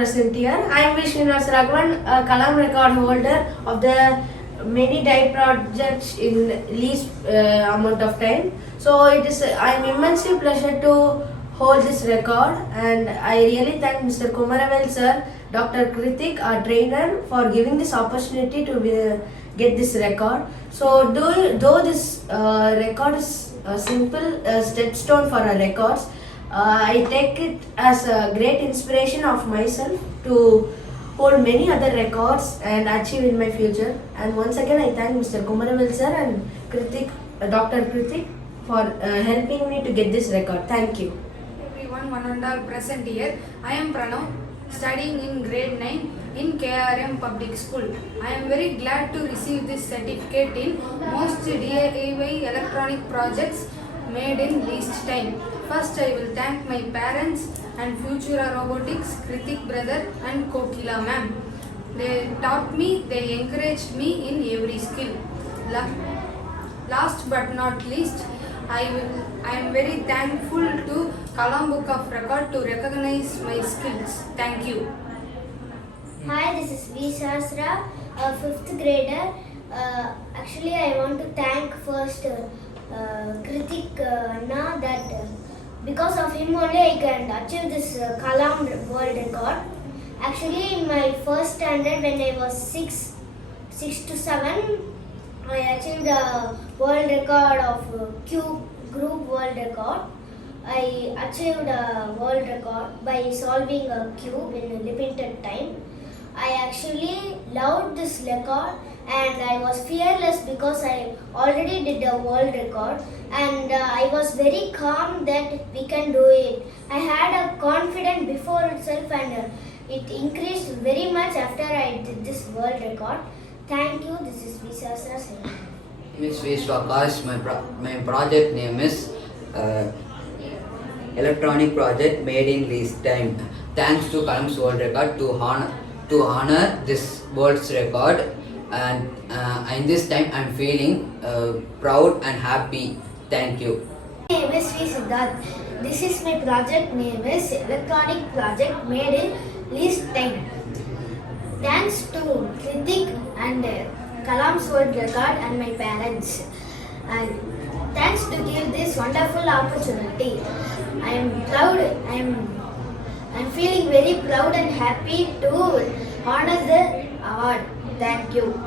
present here. I am Vishnu Raghavan, a Kalam record holder of the many type projects in least amount of time. So I am immensely pleasure to hold this record, and I really thank Mr. Kumaravel sir, Dr. KRITHIK, our trainer, for giving this opportunity to get this record. So though this record is a simple stepstone for our records, I take it as a great inspiration of myself to hold many other records and achieve in my future. And once again, I thank Mr. Kumaravel sir and KRITHIK, Dr. KRITHIK, for helping me to get this record. Thank you. Everyone, one and all present here. I am Pranav, studying in grade 9 in KRM Public School. I am very glad to receive this certificate in most DIY electronic projects made in least time. First, I will thank my parents and Futura Robotics, KRITHIK brother and Kokila ma'am. They taught me, they encouraged me in every skill. Last but not least, I am very thankful to Kalam Book of Record to recognize my skills. Thank you. Hi, this is V. Sasra, a 5th grader. Actually, I want to thank first KRITHIK that because of him only I can achieve this Kalam world record. Actually, in my first standard when I was 6 to 7, I achieved a world record of cube group world record. I achieved a world record by solving a cube in a limited time. I actually loved this record and I was fearless because I already did a world record, and I was very calm that we can do it. I had a confidence before itself, and it increased very much after I did this world record. Thank you. This is Visasa Singh. Miss Vishwakas, my project name is electronic project made in least time. Thanks to Kalam's world record to honor this world's record, and in this time I'm feeling proud and happy. Thank you. My name is V. Siddharth. This is my project name is electronic project made in least time. Thanks to KRITHIK and Kalam's world record and my parents. And thanks to give this wonderful opportunity. I am proud. I'm feeling very proud and happy to honor the award. Thank you.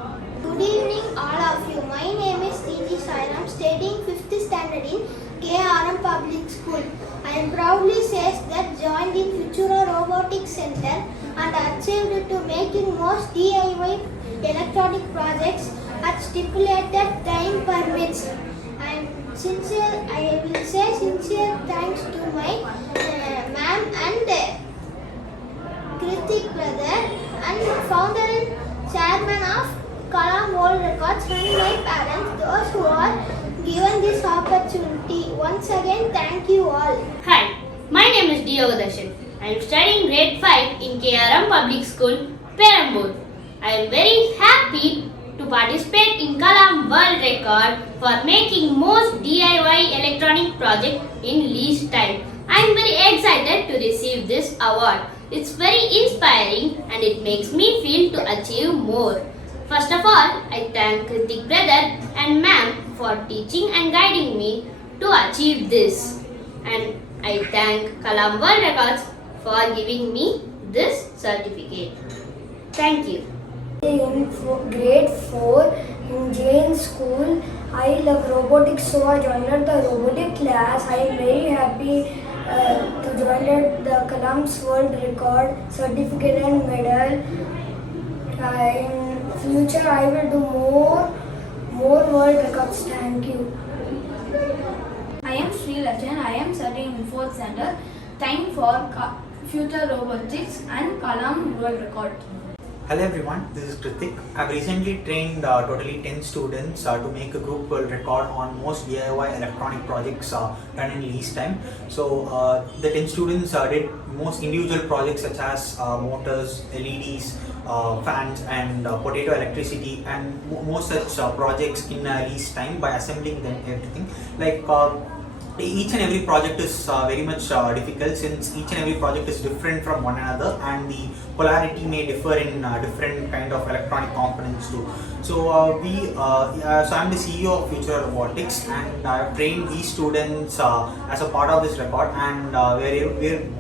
Good evening, all of you. My name is T.G. Sairam, studying 5th standard in KRM Public School. I am proudly says that joined in Futura Robotics Center and achieved to making most DIY electronic projects at stipulated time permits. I will say sincere thanks to my ma'am and KRITHIK brother and founder and chairman of Kalam World Records and my parents, those who are given this opportunity. Once again, thank you all. Hi, my name is Darshan. I am studying grade 5 in KRM Public School, Perambur. I am very happy to participate in Kalam World Record for making most DIY electronic project in least time. I am very excited to receive this award. It's very inspiring and it makes me feel to achieve more. First of all, I thank KRITHIK brother and ma'am for teaching and guiding me to achieve this. And I thank Kalam World Records for giving me this certificate. Thank you. In grade 4 in Jain School, I love robotics, so I joined the robotic class. I am very happy to join the Kalam's World Record certificate and medal. In future, I will do more world records. Thank you. I am Sri Lachan. I am studying in 4th standard. Thank for Future Robotics and Kalam World Record. Hello everyone, this is KRITHIK. I've recently trained totally 10 students to make a group world record on most DIY electronic projects done in least time. So the 10 students did most individual projects such as motors, LEDs, fans and potato electricity, and most such projects in least time by assembling them everything. Like each and every project is very much difficult, since each and every project is different from one another, and the polarity may differ in different kind of electronic components too. So so I'm the CEO of Future Robotics, and I have trained these students as a part of this record, and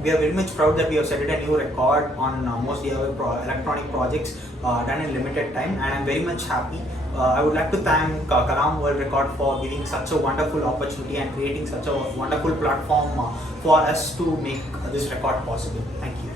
we are very much proud that we have set a new record on most DIY electronic projects done in limited time, and I'm very much happy. I would like to thank Kalam World Record for giving such a wonderful opportunity and creating such a wonderful platform for us to make this record possible. Thank you.